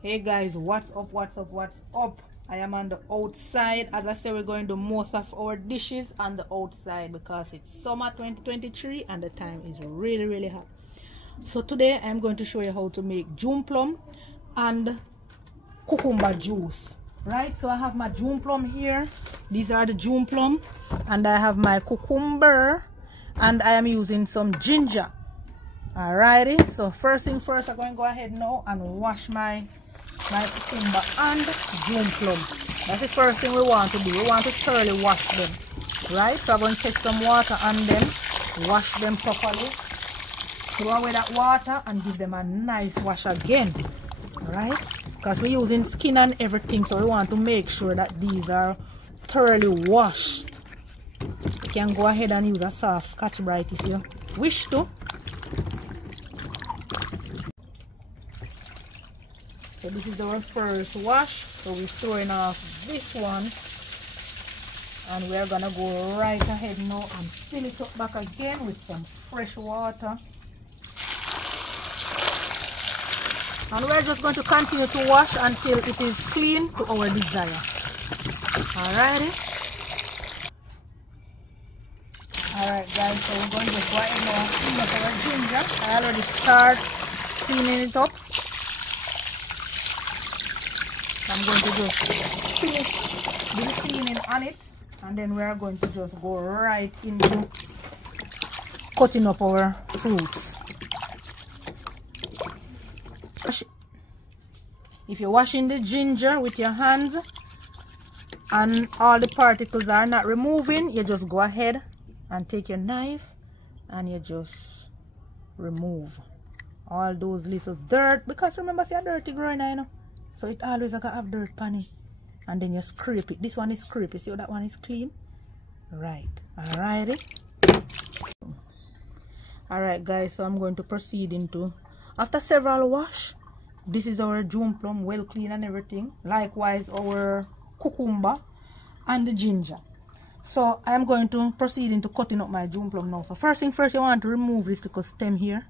Hey guys, what's up? I am on the outside. As I say, we're going to do most of our dishes on the outside because it's summer 2023 and the time is really hot. So today I'm going to show you how to make June plum and cucumber juice. Right, so I have my June plum here. These are the June plum, and I have my cucumber, and I am using some ginger. Alrighty, so first thing first, I'm going to go ahead now and wash my cucumber and June plum. That's the first thing we want to do. We want to thoroughly wash them. Right, so I'm going to take some water on them, wash them properly, throw away that water and give them a nice wash again. Alright, because we're using skin and everything, so we want to make sure that these are thoroughly washed. You can go ahead and use a soft Scotch Brite if you wish to. So this is our first wash, so we're throwing off this one, and we're gonna go right ahead now and fill it up back again with some fresh water. And we're just going to continue to wash until it is clean to our desire. Alrighty. Alright guys, so we're going to just go ahead now and clean up our ginger. I already start cleaning it up. I'm going to just finish the cleaning on it, and then we're going to just go right into cutting up our fruits. If you're washing the ginger with your hands and all the particles are not removing, you just go ahead and take your knife and you just remove all those little dirt, because remember, see a dirty growing, I know, so it always like have dirt pan it, and then you scrape it. This one is scrape, you see how that one is clean? Right. Alrighty. Alright guys, so I'm going to proceed into, after several wash, this is our June plum, well clean and everything. Likewise our cucumber and the ginger. So I'm going to proceed into cutting up my June plum now. So first thing first, you want to remove this little stem here.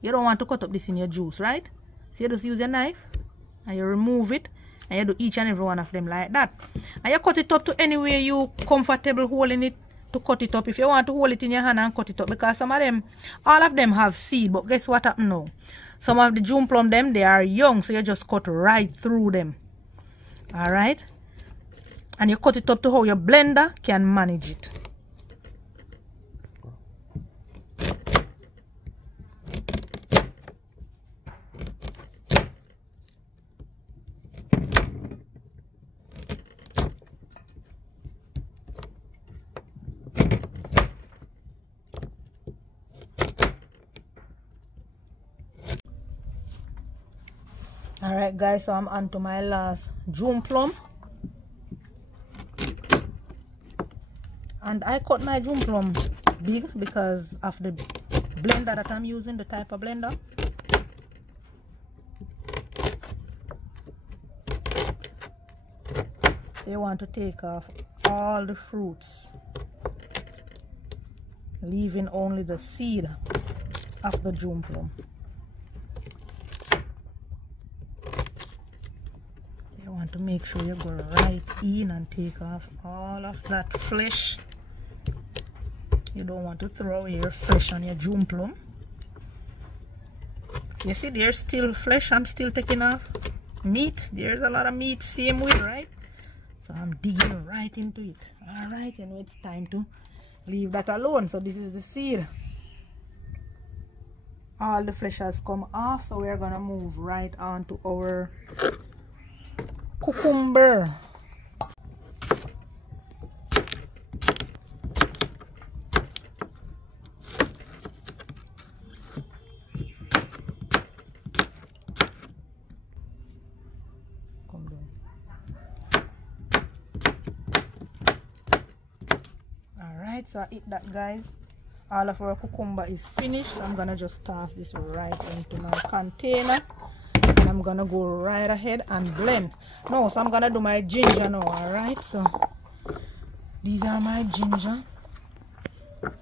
You don't want to cut up this in your juice, right? So you just use your knife and you remove it, and you do each and every one of them like that. And you cut it up to anywhere you comfortable holding it to cut it up. If you want to hold it in your hand and cut it up, because some of them, all of them have seed, but guess what happen now? Some of the June plum them, they are young, so you just cut right through them. Alright? And you cut it up to how your blender can manage it. Alright guys, so I'm on to my last June plum. And I cut my June plum big because of the blender that I'm using, the type of blender. So you want to take off all the fruits, leaving only the seed of the June plum. You want to make sure you go right in and take off all of that flesh. You don't want to throw away your flesh on your June plum. You see, there's still flesh. I'm still taking off meat. There's a lot of meat same way, right? So I'm digging right into it. Alright, you know, it's time to leave that alone. So this is the seed. All the flesh has come off, so we're gonna move right on to our cucumber. Alright, so I eat that guys. All of our cucumber is finished, so I'm gonna just toss this right into my container. I'm gonna go right ahead and blend. No, so I'm gonna do my ginger now. Alright, so these are my ginger.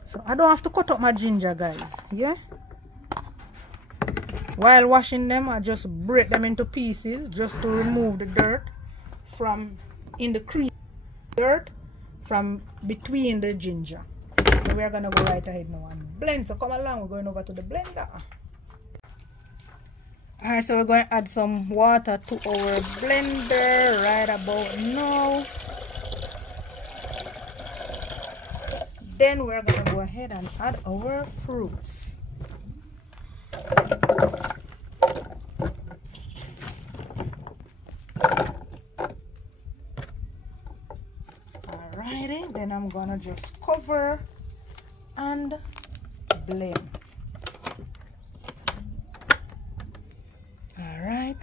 So I don't have to cut up my ginger, guys. Yeah, While washing them, I just break them into pieces just to remove the dirt from in the cream, dirt from between the ginger. So we're gonna go right ahead now and blend. So come along, we're going over to the blender. Alright, so we're going to add some water to our blender right about now. Then we're going to go ahead and add our fruits. Alrighty, then I'm going to just cover and blend. Alright.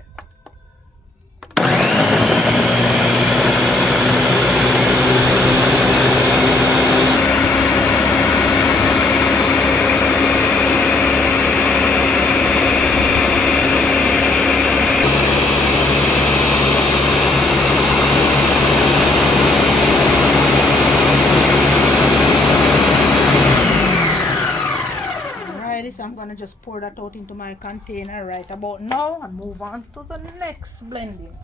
So I'm gonna just pour that out into my container right about now and move on to the next blending.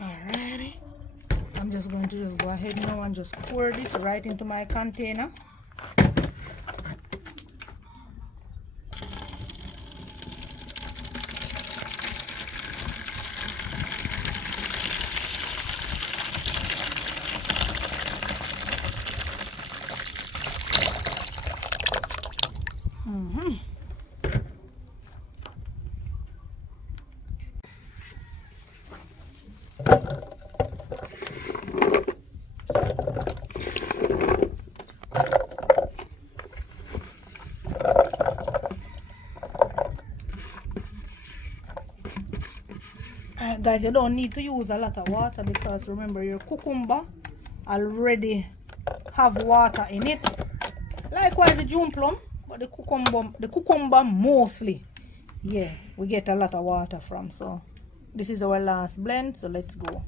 Alrighty, I'm just going to go ahead now and just pour this right into my container. Guys, you don't need to use a lot of water because remember your cucumber already have water in it. Likewise the June plum, but the cucumber mostly, yeah, we get a lot of water from. So this is our last blend, so let's go.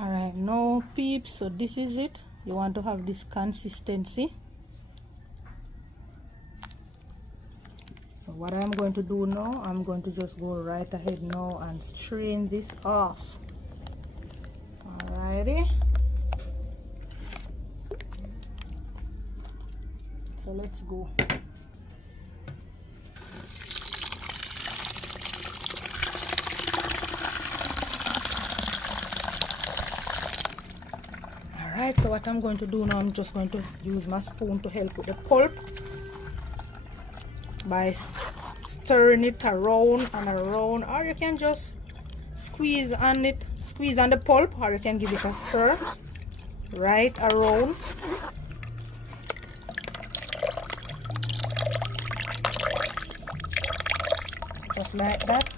Alright, no peeps, so this is it. You want to have this consistency. So what I'm going to do now, I'm going to just go right ahead now and strain this off. Alrighty. So let's go. Alright, so what I'm going to do now, I'm just going to use my spoon to help with the pulp by stirring it around and around, or you can just squeeze on it, squeeze on the pulp, or you can give it a stir right around. Just like that.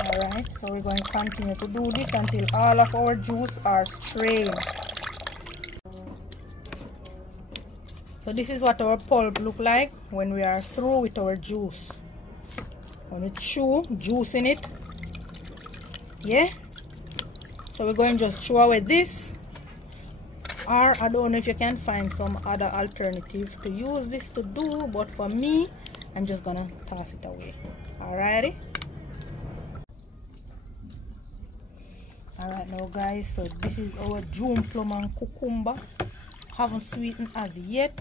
Alright, so we're going to continue to do this until all of our juice are strained. So this is what our pulp look like when we are through with our juice. When we chew juice in it, yeah. So we're going to just throw away this, or I don't know if you can find some other alternative to use this to do, but for me, I'm just gonna toss it away. Alrighty. Alright now guys, so this is our June plum and cucumber. Haven't sweetened as yet.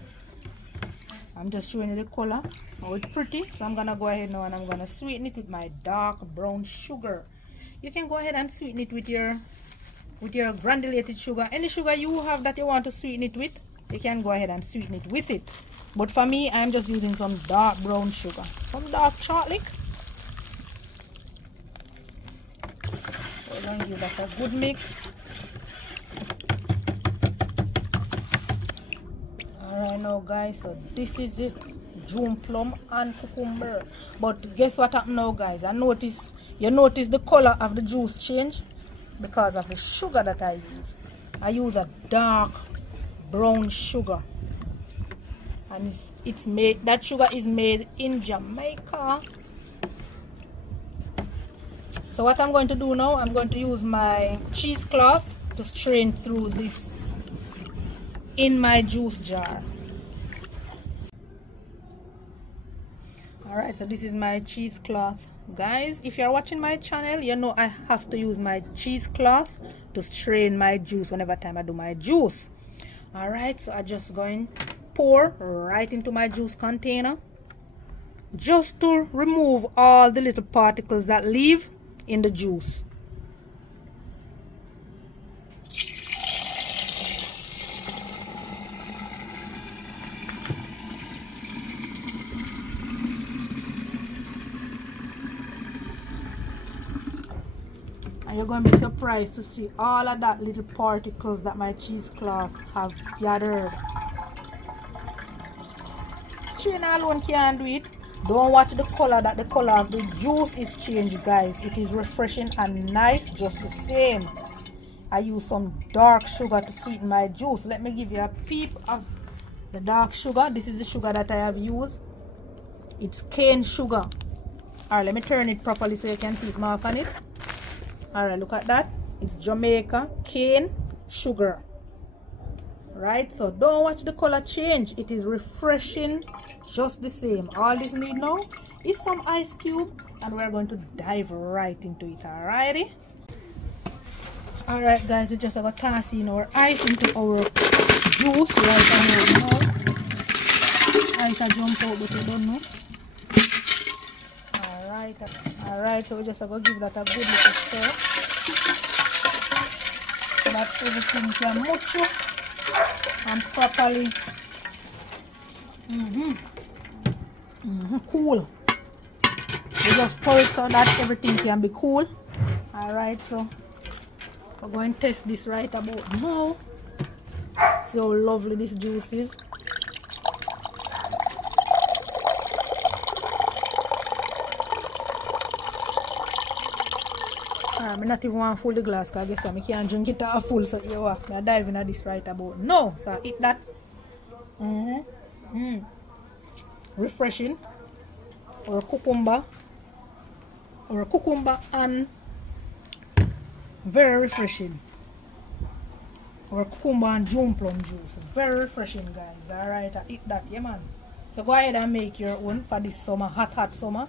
I'm just showing you the color, how it's pretty. So I'm gonna go ahead now and I'm gonna sweeten it with my dark brown sugar. You can go ahead and sweeten it with your granulated sugar. Any sugar you have that you want to sweeten it with, you can go ahead and sweeten it with it. But for me, I'm just using some dark brown sugar, some dark chocolate. gonna give that a good mix. Alright now guys, so this is it. June plum and cucumber. But guess what happened now guys? You notice the color of the juice change because of the sugar that I use. I use a dark brown sugar. And it's made, that sugar is made in Jamaica. So what I'm going to do now, I'm going to use my cheesecloth to strain through this in my juice jar. Alright, so this is my cheesecloth. Guys, if you're watching my channel, you know I have to use my cheesecloth to strain my juice whenever time I do my juice. Alright, so I'm just going to pour right into my juice container just to remove all the little particles that leave in the juice. And you're going to be surprised to see all of that little particles that my cheesecloth have gathered. Strain alone can't do it. Don't watch the color, that the color of the juice is changed guys. It is refreshing and nice just the same. I use some dark sugar to sweeten my juice. Let me give you a peep of the dark sugar. This is the sugar that I have used. It's cane sugar. Alright, let me turn it properly so you can see it mark on it. Alright, look at that. It's Jamaica cane sugar. Right, so don't watch the color change. It is refreshing just the same. All this need now is some ice cube, and we're going to dive right into it. Alrighty. Alright guys, we just have to toss in our ice into our juice right now. Ice a jump out, but you don't know. Alright, so we just have to give that a good little stir so that everything can much and properly cool. We just stir it so that everything can be cool. Alright, so we're going to test this right about now. See how lovely this juice is. I not even want to fill the glass because I guess I can't drink it at full, so you are. I dive into this right about now. So I eat that. Refreshing. Or a cucumber and very refreshing. Or a cucumber and June plum juice. Very refreshing guys. Alright, I eat that, yeah man. So go ahead and make your own for this summer, hot summer.